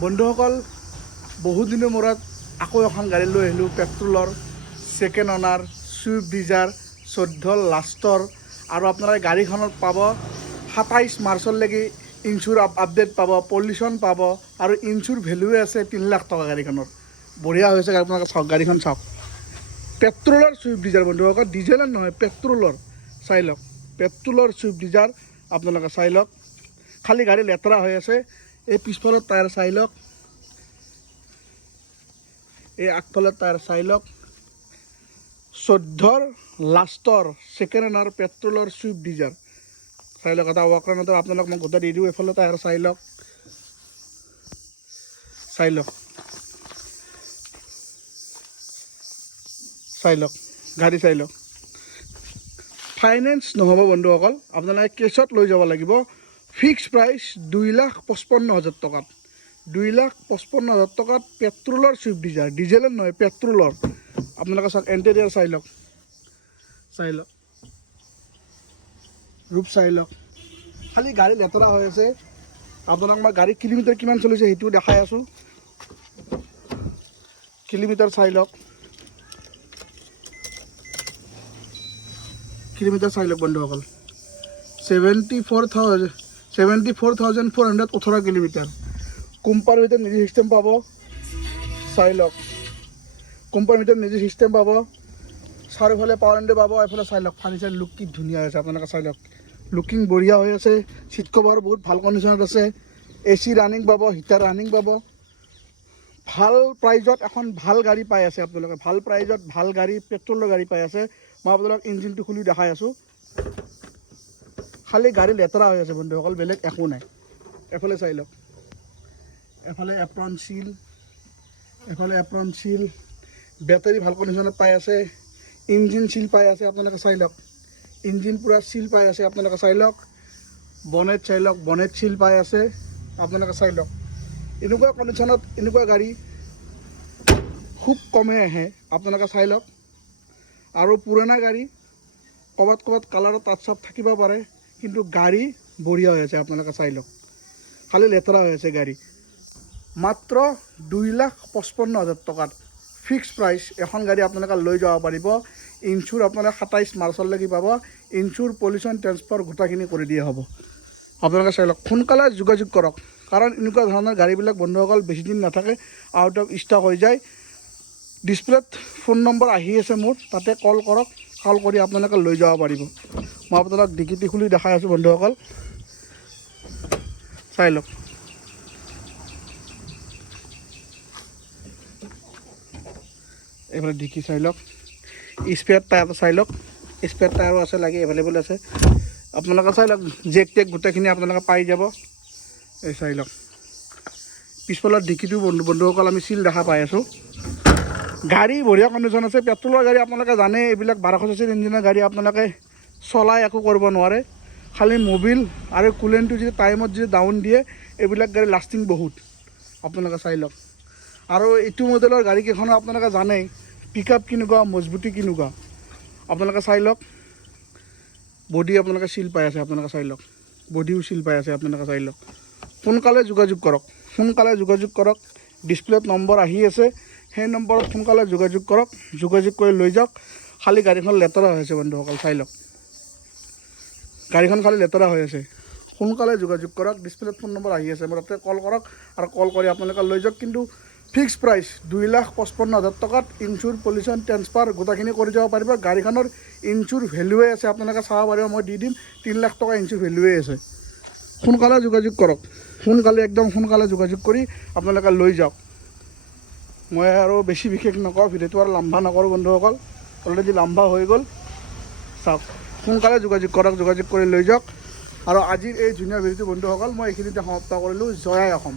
বন্ধুসকল, বহুদিনৰ মূৰত আকৌ এখন গাড়ী লৈ আহিলোঁ পেট্ৰলৰ ছেকেণ্ড অনাৰ ছুইফ্ট ডিজাৰ 14 লাষ্টৰ। আৰু আপোনাৰ গাড়ীখনত পাব 27 মাৰ্চলৈকে ইঞ্চুৰ আপডেট পাব, পলিউশ্যন পাব আৰু ইঞ্চুৰ ভেলুৱে আছে 3 লাখ টকা। গাড়ীখনৰ বঢ়িয়া হৈছে। আপোনালোকে চাওক, গাড়ীখন চাওক, পেট্ৰলৰ ছুইফ্ট ডিজাৰ বন্ধুসকল, ডিজেলৰ নহয়, পেট্ৰলৰ। চাই লওক, পেট্ৰলৰ ছুইফ্ট ডিজাৰ আপোনালোকে চাই লওক। খালি গাড়ী লেতেৰা হৈ আছে। এই পিছফালৰ টায়াৰ চাই লওক, এই আগফালৰ টায়াৰ চাই লওক। 14 লাষ্টৰ ছেকেণ্ড অনাৰ পেট্ৰলৰ ছুইফ্ট ডিজাৰ চাই লওক। এটা ৱাকৰণতো আপোনালোক মই গোটেই দি দিওঁ। এইফালে টায়াৰ চাই লওক, চাই লওক, চাই লওক, গাড়ী চাই লওক। ফাইনেন্স নহ'ব বন্ধুসকল, আপোনালোকে কেছত লৈ যাব লাগিব। ফিক্স প্ৰাইচ 2,55,000 টকাত, 2,55,000 টকাত পেট্ৰলৰ ছুইফ্ট ডিজাৰ, ডিজেলৰ নহয়, পেট্ৰলৰ। আপোনালোকে চাওক, এণ্টেৰিয়াৰ চাই লওক, চাই লওক, ৰূপ চাই লওক। খালি গাড়ী লেতেৰা হৈ আছে। আপোনাক মই গাড়ী কিলোমিটাৰ কিমান চলিছে সেইটোও দেখাই আছোঁ। কিলোমিটাৰ চাই লওক, কিলোমিটাৰ চাই লওক বন্ধুসকল। 74,418 কিলোমিটাৰ। কোম্পানীৰ ভিতৰত নিজে ছিষ্টেম পাব, চাই লওক। কোম্পানীৰ ভিতৰত নিজে ছিষ্টেম পাব, চাৰিওফালে পাৱাৰ উইণ্ডো পাব। এইফালে চাই লওক, ফাৰ্নিচাৰ লুক কি ধুনীয়া হৈছে। আপোনালোকে চাই লওক, লুকিং বঢ়িয়া হৈ আছে। ছিট কভাৰ বহুত ভাল কণ্ডিশ্যনত আছে। AC ৰানিং পাব, হিটাৰ ৰানিং পাব। ভাল প্ৰাইজত এখন ভাল গাড়ী পাই আছে আপোনালোকে। ভাল প্ৰাইজত ভাল গাড়ী, পেট্ৰলৰ গাড়ী পাই আছে। মই আপোনালোক ইঞ্জিনটো খুলি দেখাই আছোঁ। খালি গাড়ী লেতেৰা হৈ আছে বন্ধুসকল, বেলেগ একো নাই। এফালে চাই লওক, এফালে এপ্ৰন চিল, এফালে এপ্ৰন চিল। বেটাৰী ভাল কণ্ডিশ্যনত পাই আছে। ইঞ্জিন চিল পাই আছে, আপোনালোকে চাই লওক। ইঞ্জিন পূৰা চিল পাই আছে, আপোনালোকে চাই লওক। বনেট চাই লওক, বনেট চিল পাই আছে, আপোনালোকে চাই লওক। এনেকুৱা কণ্ডিশ্যনত এনেকুৱা গাড়ী খুব কমে আহে, আপোনালোকে চাই লওক। আৰু পুৰণা গাড়ী ক'ৰবাত ক'ৰবাত কালাৰত টাচ আপ থাকিব পাৰে, কিন্তু গাড়ী বঢ়িয়া হৈ আছে, আপোনালোকে চাই লওক। খালি লেতেৰা হৈ আছে গাড়ী। মাত্ৰ 2,55,000 টকাত ফিক্স প্ৰাইচ এখন গাড়ী আপোনালোকে লৈ যাব পাৰিব। ইঞ্চুৰ আপোনালোকে 27 মাৰ্চলৈকে পাব। ইঞ্চুৰ, পলিউশ্যন, ট্ৰেন্সফাৰ গোটেইখিনি কৰি দিয়া হ'ব। আপোনালোকে চাই লওক, সোনকালে যোগাযোগ কৰক। কাৰণ এনেকুৱা ধৰণৰ গাড়ীবিলাক বন্ধুসকল বেছি দিন নাথাকে, আউট অফ ষ্টক হৈ যায়। ডিছপ্লেত ফোন নম্বৰ আহি আছে মোৰ, তাতে কল কৰক। কল কৰি আপোনালোকে লৈ যাব পাৰিব। মই আপোনালোক ডিকিটি খুলি দেখাই আছোঁ বন্ধুসকল, চাই লওক। এইফালে ডিকি চাই লওক। স্পেয়াৰ টায়াৰটো চাই লওক, স্পেয়াৰ টায়াৰো আছে, লাগে এভেইলেবল আছে। আপোনালোকে চাই লওক, জেক টেক গোটেইখিনি আপোনালোকে পাই যাব। এই চাই লওক, পিছফালৰ ডিকিটো বন্ধুসকল আমি চিল দেখা পাই আছোঁ। গাড়ী বঢ়িয়া কণ্ডিশ্যন আছে। পেট্ৰলৰ গাড়ী আপোনালোকে জানে, এইবিলাক 1200 cc ইঞ্জিনৰ গাড়ী আপোনালোকে চলাই একো কৰিব নোৱাৰে। খালি মবিল আৰু কুলেণ্টটো যদি টাইমত যদি ডাউন দিয়ে, এইবিলাক গাড়ী লাষ্টিং বহুত। আপোনালোকে চাই লওক। আৰু এইটো মডেলৰ গাড়ীকেইখনো আপোনালোকে জানেই পিক আপ কেনেকুৱা, মজবুতি কেনেকুৱা। আপোনালোকে চাই লওক, বডি আপোনালোকে চিল পাই আছে, আপোনালোকে চাই লওক। বডিও চিল পাই আছে, আপোনালোকে চাই লওক। সোনকালে যোগাযোগ কৰক, সোনকালে যোগাযোগ কৰক। ডিছপ্লেত নম্বৰ আহি আছে, সেই নম্বৰত সোনকালে যোগাযোগ কৰক। যোগাযোগ কৰি লৈ যাওক। খালি গাড়ীখন লেতেৰা হৈ আছে বন্ধুসকল, চাই লওক। গাড়ীখন খালি লেতেৰা হৈ আছে। সোনকালে যোগাযোগ কৰক। ডিছপ্লেত ফোন নম্বৰ আহি আছে, মোৰ তাতে কল কৰক আৰু কল কৰি আপোনালোকে লৈ যাওক। কিন্তু ফিক্স প্ৰাইচ 2,55,000 টকাত ইঞ্চুৰ, পলিউশ্যন, ট্ৰেন্সফাৰ গোটেইখিনি কৰি যাব পাৰিব। গাড়ীখনৰ ইঞ্চুৰ ভেলুৱে আছে, আপোনালোকে চাব পাৰিব। মই দি দিম, 3 লাখ টকা ইঞ্চুৰ ভেলুৱে আছে। সোনকালে যোগাযোগ কৰক, সোনকালে, একদম সোনকালে যোগাযোগ কৰি আপোনালোকে লৈ যাওক। মই আৰু বেছি বিশেষ নকওঁ, ভিডিঅ'টো আৰু লাম্বা নকৰোঁ বন্ধুসকল, অলৰেডি লাম্বা হৈ গ'ল। চাওক, সোনকালে যোগাযোগ কৰক, যোগাযোগ কৰি লৈ যাওক। আৰু আজিৰ এই ধুনীয়া ভিডিঅ'টো বন্ধুসকল মই এইখিনিতে সমাপ্ত কৰিলোঁ। জয় আই অসম।